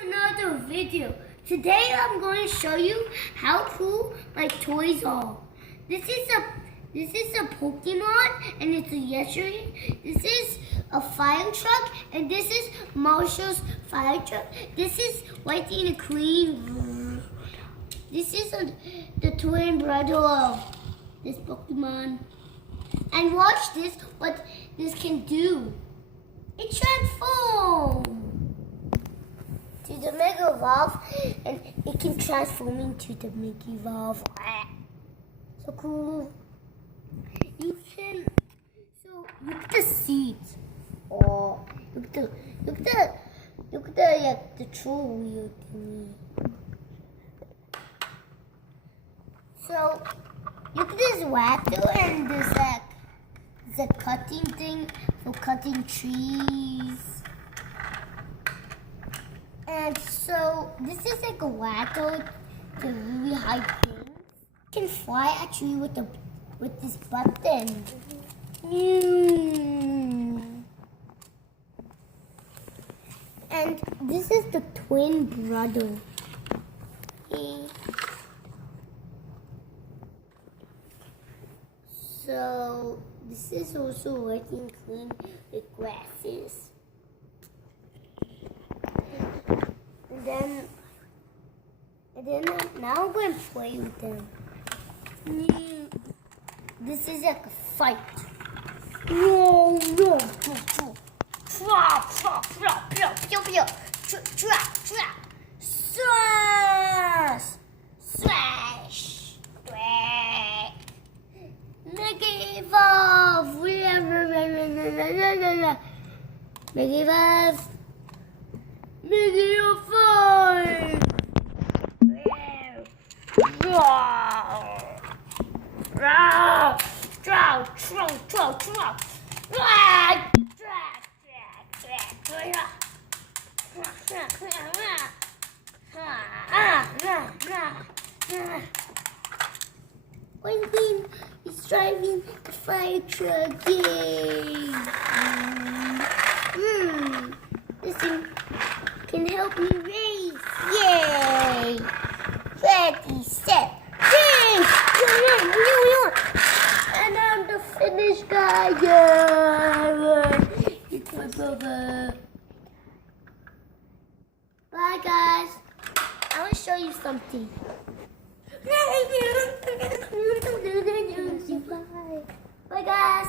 Another video. Today I'm going to show you how cool my toys are. This is a Pokemon and it's a Yeshiri. This is a fire truck and this is Marshall's fire truck. This is Whitey the Queen. This is the twin brother of this Pokemon. And watch this, what this can do. It transforms to the Mega Evolve, and it can transform into the Mega Evolve. So cool. You can, so look at the seeds. Oh, look at the troll wheel thingy. So look at this wacko and this the cutting thing for cutting trees. And so this is like a wacko to really high things. You can fly actually with this button. And this is the twin brother. So this is also working clean with grasses. And then now I'm going to play with them. This is like a fight. No. Smash. Mega Evolve. Mega Evolve. Mega Evolve. Quentin is driving the fire truck. Yay! This thing can help me race. Yay! Ready, set, race! And I'm the finish guy. Yeah! It's my brother. Bye, guys. I want to show you something. Bye, guys.